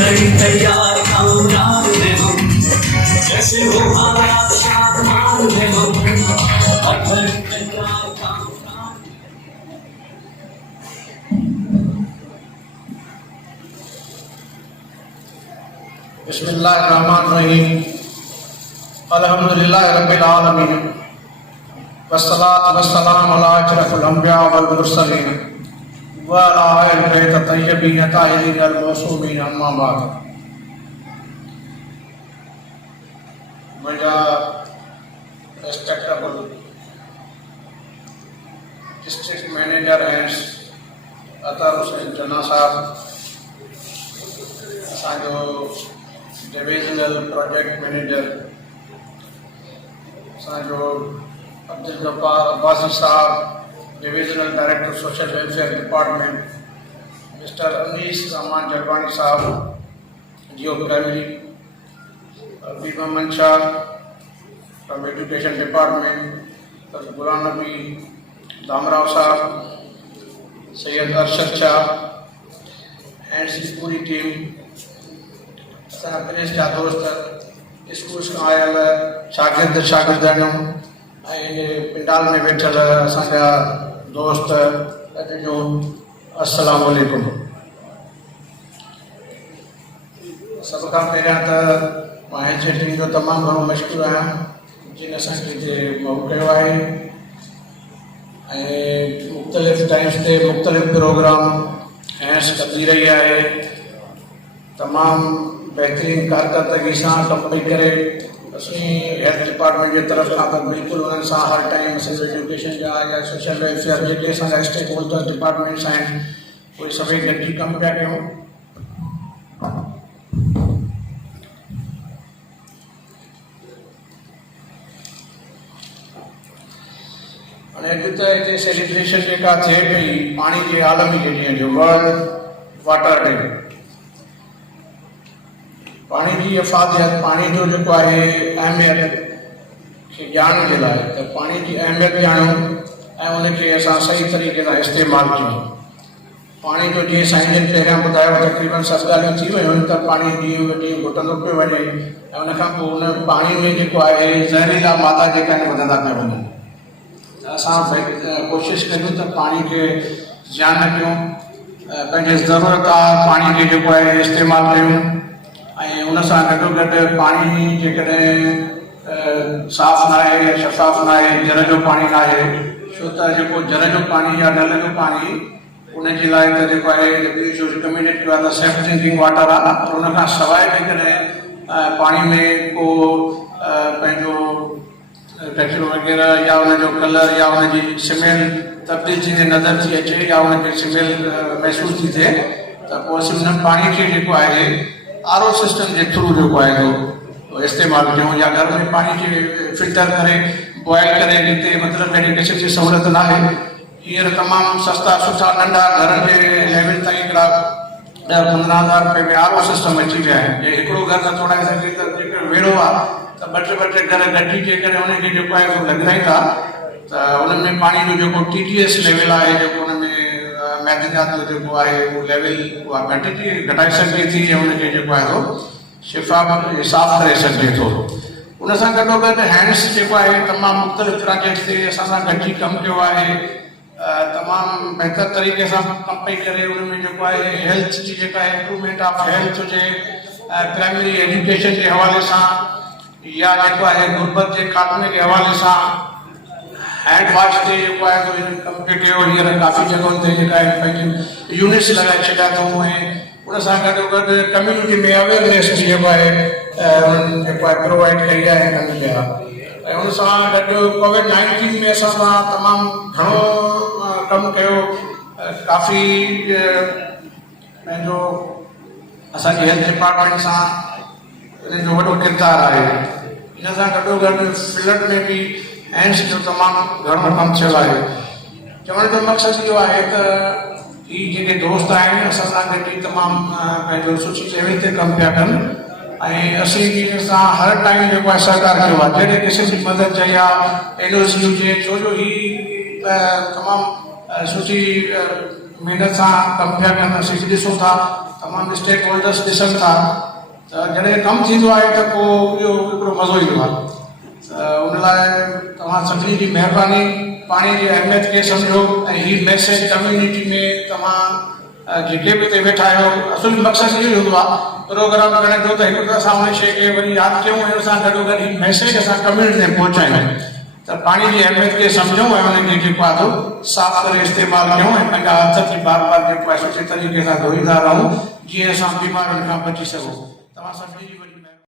खड़ी तैयार कामयाब है हम, जैसे वो हालात सामान है हम, और खड़ी तैयार कामयाब। बिस्मिल्लाहिर्रहमानिर्रहीम। अल्हम्दुलिल्लाहि रब्बिल आलमीन वस्सलातु वस्सलामु अला अशरफिल अंबिया वल मुरसलीन व अला आलिहि बैत तय्यबीन ताहिरीन अल मौसूमीन अम्मा बाद। मेरा respectable district manager and Atar Hussain Jana साहब, असांजो डिविजनल प्रोजेक्ट मैनेजर असांजो अब्दुल जब्बार अब्बासी साहब, divisional director social welfare department, mister Anees Rehman Jarwani साहब, जियो primary, Abib Ahmed Shah from education department, Ghulam Nabi Damrao साहब, सैयद अरशद शाह एंड सी पूरी टीम, प्रेस जा दोस्त, स्कूल खां आयल शागिर्द शागिर्दाणियूं ऐं पिंडाल में वेठल असांजा दोस्त, जो अस्सलाम वालेकुम। सब खां पहिरियां त मां हिन टीम जो तमामु घणो मशहूरु आहियां जिन असांखे हिते मौक़ो कयो आहे ऐं मुख़्तलिफ़ टाइम्स ते मुख़्तलिफ़ प्रोग्राम हैंड्स कंदी रही आहे। तमामु बेहतरीन कारकर्दगी सां कमु पई करे। असीं हेल्थ डिपार्टमेंट जे तरफ़ खां त बिल्कुलु उन्हनि सां हर टाइम असांजो एजुकेशन जा या सोशल वेलफेयर जेके असांजा स्टेक होल्डर डिपार्टमेंट्स आहिनि उहे सभई गॾिजी कमु पिया कयूं। हाणे अॼु त हिते सेलिब्रेशन जेका थिए पई पाणी जे आलमी जे ॾींहं जो, वर्ल्ड वाटर डे, पानी की अफ़ादियत, पानी जो जेको आहे अहमियत खे ॼाणण जे लाइ त पाणी जी अहमियत ॼाणूं ऐं उनखे असां सही तरीक़े सां इस्तेमालु कयूं। पाणी जो जीअं साईं जन पहिरियां ॿुधायो तक़रीबन सभु ॻाल्हियूं थी वियूं आहिनि त पाणी ॾींहुं ॾींहुं घुटंदो पियो वञे ऐं उनखां पोइ उन पाणी में जेको आहे ज़हरीला मादा जेका आहिनि वधंदा पिया वञनि। त असां कोशिशि कयूं त पाणी खे ज़ियान न कयूं, पंहिंजे ज़रूरत आहे पाणी खे जेको आहे इस्तेमालु कयूं ऐं उन सां गॾोगॾु पाणी जेकॾहिं साफ़ न आहे या शफ़ाफ़ न आहे, जर जो पाणी न आहे, छो त जेको जर जो पाणी या नल जो पाणी उनजे लाइ त जेको आहे जो रिकमेंडेड कयो आहे त सेफ ड्रिंकिंग वाटर आहे, पर उनखां सवाइ जेकॾहिं पाणी में को पंहिंजो कचरो वग़ैरह या उनजो कलर या उनजी स्मेल तब्दील थींदे नज़र थी अचे या उनखे स्मेल महसूसु थी थिए त पोइ असीं उन पाणी खे जेको आहे आर ओ सिस्टम के थ्रू जो है तो इस्तेमाल कयूं या घर में पानी के फिल्टर करे बॉयल करे जिते मतलब कहीं किसी की सहूलियत ना है। हींअर तमाम सस्ता सुठा नंढा घर के लेवल ताईं हिकिड़ा 10-15,000 रुपए में आर ओ सिस्टम अची विया आहिनि। जे हिकिड़ो घर नथो ठाहे सघे त जेकर वेड़ो आहे त ॿ टे घर गॾिजी करे उनखे जेको आहे लॻाईंदा त उनमें पाणी जो जेको TDS लेवल आहे जेको उनमें मैदानियात जो है वो लेवल घटाई सके थी ऐं उनखे जेको आहे शिफ़ाफ़ साफ़ करे सघे थो। उन सां गॾोगॾु हैंड्स जेको आहे तमामु मुख़्तलिफ़ प्रोजेक्ट्स ते असां सां गॾिजी कमु कयो आहे, तमामु बहितर तरीक़े सां कमु पई करे। उनमें जेको आहे हेल्थ जी जेका इम्प्रूवमेंट ऑफ हेल्थ हुजे, प्राइमरी एजुकेशन के हवाले सां या जेको आहे गुरबत जे ख़ात्मे के हवाले सां हैंड वॉश ते जेको आहे कमु पियो कयो। हींअर काफ़ी जॻहियुनि ते जेका आहे पंहिंजी यूनिट्स लॻाए छॾिया अथऊं ऐं उन सां गॾोगॾु कम्यूनिटी में अवेयरनेस बि जेको आहे उन्हनि जेको आहे प्रोवाइड कई आहे कमु कया। ऐं उन सां गॾु कोविड-19 में असां सां तमामु घणो कमु कयो। काफ़ी पंहिंजो असांजी हेल्थ डिपार्टमेंट सां इनजो वॾो किरदारु आहे। इन सां गॾोगॾु फिल्ड में बि हैंड्स जो तमामु घणो कमु थियो आहे। चवण जो मक़सदु इहो आहे त ही जेके दोस्त आहिनि असां सां गॾु तमामु पंहिंजो सुठी लेवल ते कमु पिया कनि ऐं असीं बि असां हर टाइम जेको आहे सहकार कयो आहे। जहिड़े क़िस्म जी मदद चाहिए आहे NOC हुजे, छो जो ही तमामु सुठी महिनत सां कमु पिया कनि। असीं ॾिसूं था त तमामु स्टेक होल्डर्स ॾिसनि था त जॾहिं कमु थींदो आहे त पोइ इहो हिकिड़ो मज़ो ईंदो आहे। त उन लाइ तव्हां सभिनी जी महिरबानी, पाणी जी अहमियत खे सम्झो ऐं हीउ मैसेज कम्यूनिटी में तव्हां जेके बि हिते वेठा आहियो, असुल मक़सदु इहो हूंदो आहे प्रोग्राम करण जो त हिकु त असां उन शइ खे वरी यादि कयूं ऐं असां गॾोगॾु हीउ मैसेज असां कम्यूनिटी में पहुचायूं त पाणी जी अहमियत खे सम्झूं ऐं उनखे जेको आहे साफ़ करे इस्तेमालु कयूं ऐं पंहिंजा हथ थी बार बार जेको आहे सुठे तरीक़े सां धोईंदा रहूं जीअं असां बीमारियुनि खां बची सघूं। तव्हां सभिनी जी